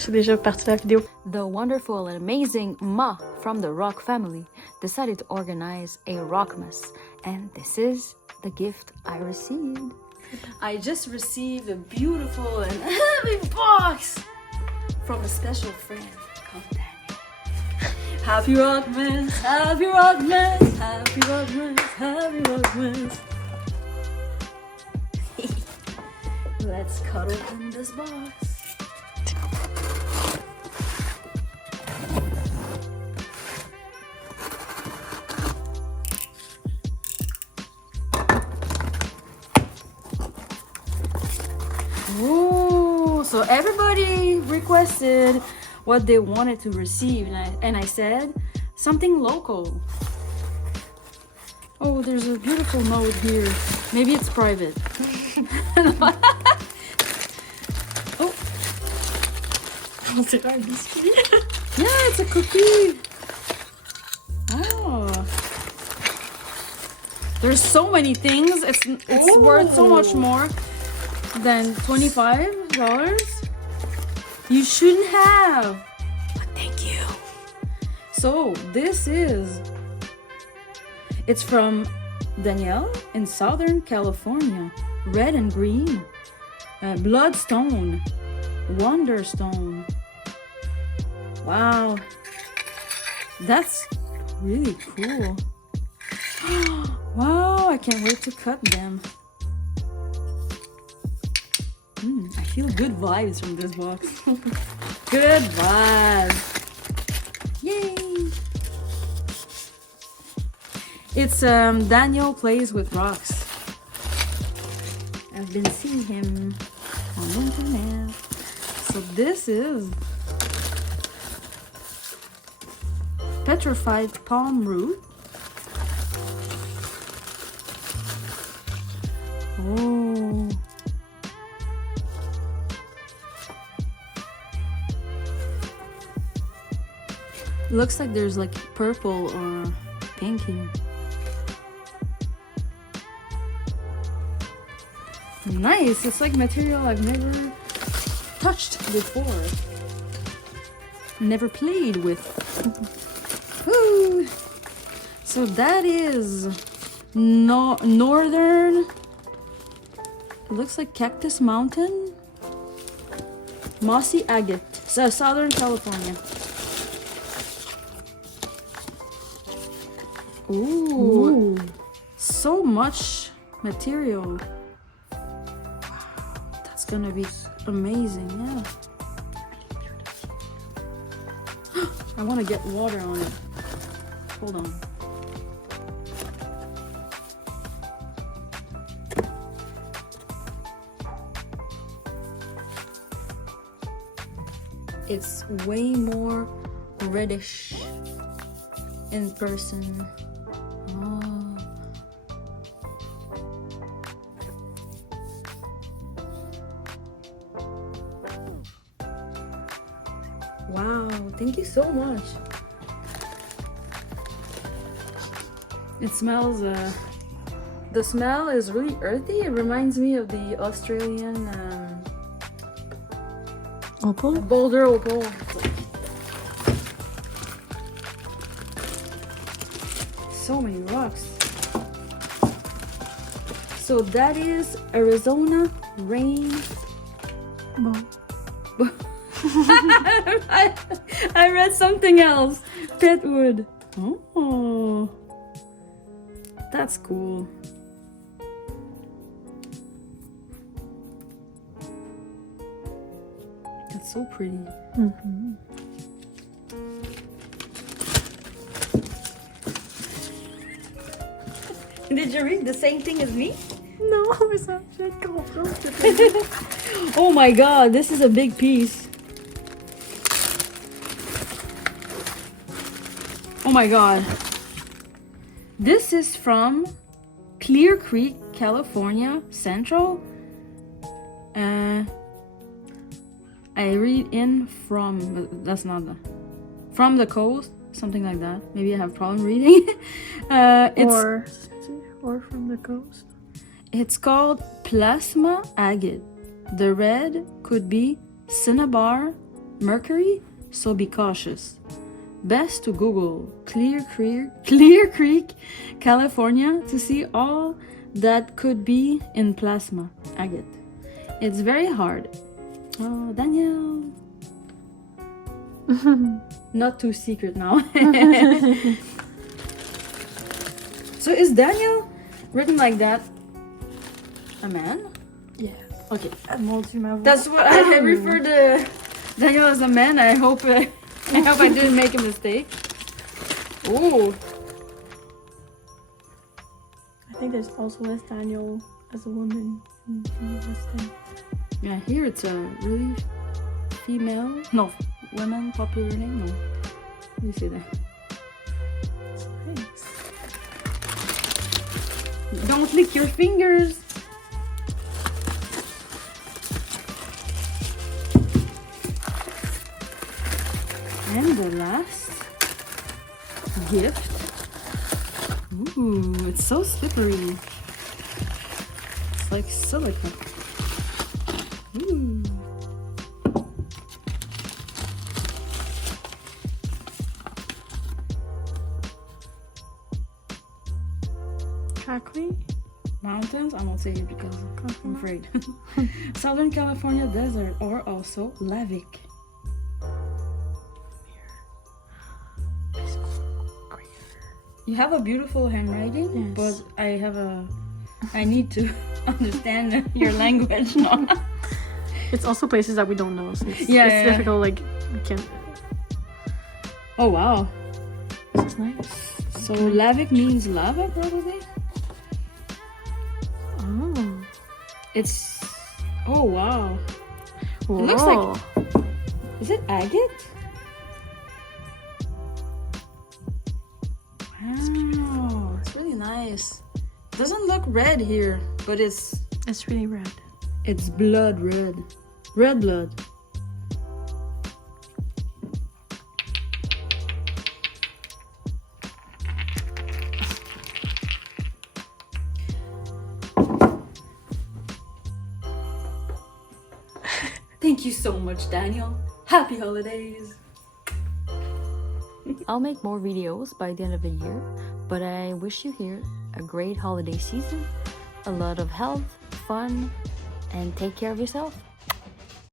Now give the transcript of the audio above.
J'ai déjà parti la vidéo. The wonderful and amazing Ma from the Rock family decided to organize a Rockmas, and this is the gift I received. I just received a beautiful and heavy box from a special friend called Daniel. Happy Rockmas, happy Rockmas, happy Rockmas, happy Rockmas. Let's cut open this box. Ooh, so everybody requested what they wanted to receive, and I said something local. Oh, there's a beautiful note here. Maybe it's private. Oh, On dirait un biscuit. yeah, it's a cookie. Oh, there's so many things. It's worth so much more than $25. You shouldn't have. But thank you. So it's from Danielle in Southern California. Red and green. Bloodstone. Wonderstone. Wow. That's really cool. Wow, I can't wait to cut them. I feel good vibes from this box. Good vibes. Yay. It's Daniel Plays with Rocks. I've been seeing him on the internet. So this is petrified palm root. Oh. Looks like there's like purple or pink here. Nice, it's like material I've never touched before. Never played with. Woo. So that is northern. It looks like Cactus Mountain. Mossy agate. So Southern California. Ooh, so much material. Wow, that's gonna be amazing, yeah. I want to get water on it. Hold on. It's way more reddish in person. Oh. Wow, thank you so much. It smells, the smell is really earthy. It reminds me of the Australian Opal? boulder opal. So many rocks. So that is Arizona rain. Bon. I read something else. Petwood. Oh, that's cool. That's so pretty. Mm-hmm. Did you read the same thing as me? Non, mais ça me fait confiance. Oh my god, this is a big piece. Oh my god. This is from Clear Creek, California, Central. I read in from, but that's not the, from the coast, something like that. Maybe I have a problem reading. Or from the coast. It's called Plasma Agate. The red could be cinnabar, Mercury, so be cautious. Best to Google Clear Creek, California to see all that could be in plasma agate. It's very hard. Oh, Daniel. Not too secret now. So is Daniel written like that a man? Yeah. Okay. That's What I refer to Daniel as a man. I hope I didn't make a mistake. Ooh. I think there's also as Daniel as a woman in this thing. Yeah, here it's a really female, no, women popular name. No, let me see that. It's nice. Don't lick your fingers. And the last gift. Ooh, it's so slippery. It's like silicone. Ooh. Chocolate? Mountains? I won't say it because I'm afraid. Southern California desert, or also Lavic. You have a beautiful handwriting, yes. but I need to understand your language now. It's also places that we don't know, so it's difficult, like, we can't... Oh wow. This is nice. So Lavic means lava, probably? Oh. It's... Oh wow. Whoa. It looks like... Is it agate? Wow, it's really nice. Doesn't look red here, but it's really red. It's blood red. Red blood. Thank you so much, Daniel. Happy holidays. I'll make more videos by the end of the year, but I wish you here a great holiday season, a lot of health, fun, and take care of yourself.